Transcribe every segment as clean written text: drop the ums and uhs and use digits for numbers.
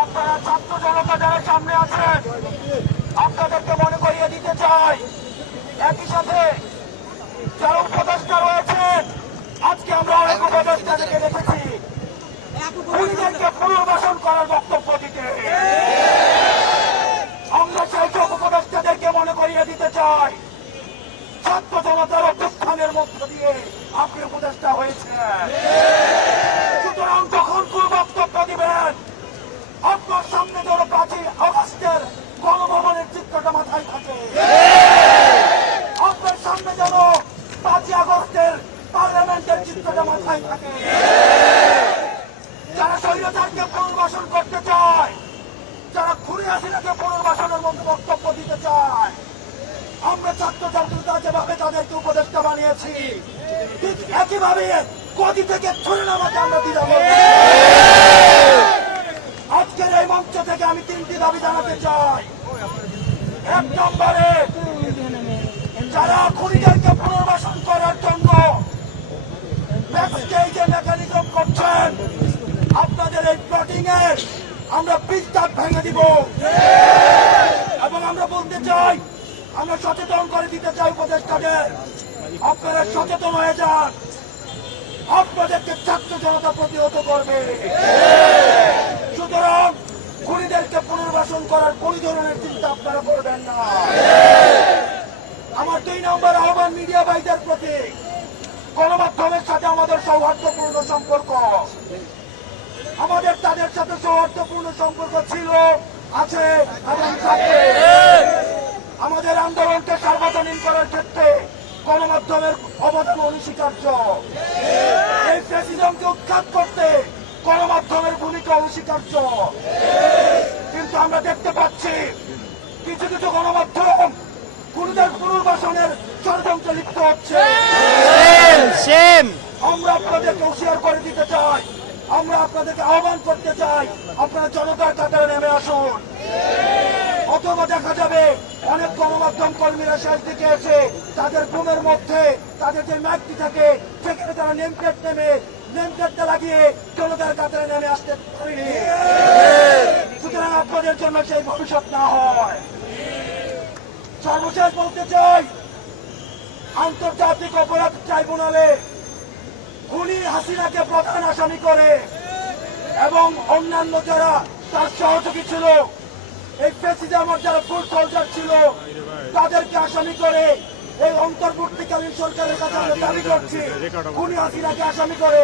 আপনারা ছাত্র জনতা যারা সামনে আছেন আপনাদেরকে মনে করিয়ে দিতে চাই, একই সাথে যারা উপদেষ্টা রয়েছেন, আজকে আমরা অনেক উপদেষ্টাদেরকে দেখেছি খুনিদেরকে পুনর্বাসন করার বক্তব্য দিতে। আমরা সেই সব উপদেষ্টাদেরকে মনে করিয়ে দিতে চাই, ছাত্র জনতার অভ্যুত্থানের মধ্য দিয়ে আপনি উপদেষ্টা হয়েছেন। সুতরাং যখন কোন বক্তব্য দিবেন, আপনার সামনে যেন 5ই আগস্টের গণভবনের চিত্রটা মাথায় থাকে, আপনার সামনে যেন 5ই আগস্টের পার্লামেন্টের চিত্রটা মাথায় থাকে। যারা স্বৈরাচারকে পুনর্বাসন করতে চায়, যারা খুনি হাসিনাকে পুনর্বাসনের মধ্যে বক্তব্য দিতে চায়, আমরা ছাত্র ছাত্রীরা যেভাবে তাদেরকে উপদেষ্টা বানিয়েছি, ঠিক একইভাবে গদি থেকে ছুড়ে নামাকে আমরা দিলাম। আজকের এই মঞ্চ থেকে আমি 3টি দাবি জানাতে চাই। 1 নম্বরে, যারা খুনিদেরকে পুনর্বাসন করার জন্য ব্যাকস্টেজে মেকানিজম করছেন, আপনাদের এই প্লটিং এর আমরা পিছটাক ভেঙে দিব। এবং আমরা বলতে চাই, আমরা সচেতন করে দিতে চাই উপদেষ্টাদের, আপনারা সচেতন হয়ে যান, আপনাদেরকে ছাত্র জনতা প্রতিহত করবে। সুতরাং খুনিদেরকে পুনর্বাসন করার কোন ধরনের চিন্তা আপনারা করবেন না। আমার 2 নম্বর আহ্বান মিডিয়া ভাইদের প্রতি, গণমাধ্যমের সাথে আমাদের সৌহার্দ্যপূর্ণ সম্পর্ক, আমাদের তাদের সাথে সৌহার্দ্যপূর্ণ সম্পর্ক ছিল, আছে এবং থাকবে। আমাদের আন্দোলনকে সার্বজনীন করার ক্ষেত্রে গণমাধ্যমের অবদান অনস্বীকার্য। এই ফ্যাসিজমকে উৎখাত করতে গণমাধ্যমের ভূমিকা অনস্বীকার্য। কিন্তু আমরা দেখতে পাচ্ছি কিছু কিছু গণমাধ্যম খুনিদের পুনর্বাসনের ষড়যন্ত্রে লিপ্ত হচ্ছে। আমরা আপনাদেরকে হুঁশিয়ার করে দিতে চাই, আমরা আপনাদেরকে আহ্বান করতে চাই, আপনারা জনতার কাতারে নেমে আসুন। অথবা দেখা যাবে অনেক গণমাধ্যম কর্মীরা শেষ দিকে এসে তাদের ঘুমের মধ্যে তাদের যে ম্যাচটি থাকে সেখানে তারা নেমপ্লেটটা লাগিয়ে জনতার কাতারে নেমে আসতে পারেনি। সুতরাং আপনাদের জন্য সেই ভবিষ্যৎ না হয়। সর্বশেষ বলতে চাই, আন্তর্জাতিক অপরাধ ট্রাইব্যুনালে খুনি হাসিনাকে প্রধান আসামি করে এবং অন্যান্য যারা তার সহযোগী ছিল, এই ফ্যাসিজমের যারা ফুল সোলজার ছিল, তাদেরকে আসামি করে এই অন্তর্বর্তীকালীন সরকারের কাছে আমরা দাবি করছি, খুনি হাসিনাকে আসামি করে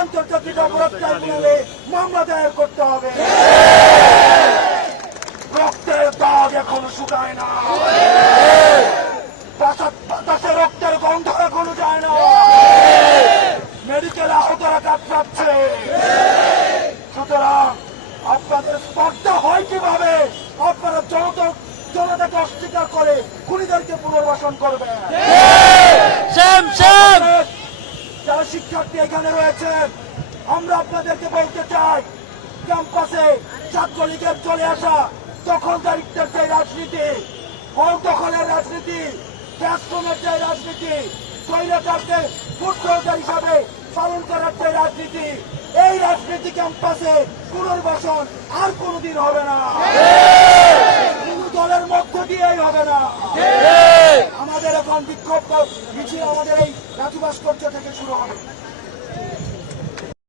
আন্তর্জাতিক অপরাধ ট্রাইব্যুনালে মামলা দায়ের করতে হবে। রক্তের দাগ এখনো শুকায় না, বাতাসে রক্তের গন্ধ এখনো যায় না, মেডিকেল আহতরা কাতরাচ্ছে। সুতরাং আপনাদের স্পর্ধা হয় কিভাবে? আপনারা জনতাকে অস্বীকার করে খুনিদেরকে পুনর্বাসন করবেন। যারা শিক্ষার্থী এখানে রয়েছেন, আমরা আপনাদেরকে বলতে চাই, ক্যাম্পাসে ছাত্রলীগের চলে আসা দখলদারিত্বের যে রাজনীতি, দখলের রাজনীতি, ক্যাস্ট্রোমের যে রাজনীতি, স্বৈরাচারকে ফুড সোলজার হিসাবে পালন করার যে রাজনীতি, এই রাজনীতি ক্যাম্পাসে পুনর্বাসন আর কোনদিন হবে না, কোন দলের মধ্য দিয়েই হবে না। আমাদের এখন বিক্ষোভ মিছিল আমাদের এই রাজু ভাস্কর্য থেকে শুরু হবে।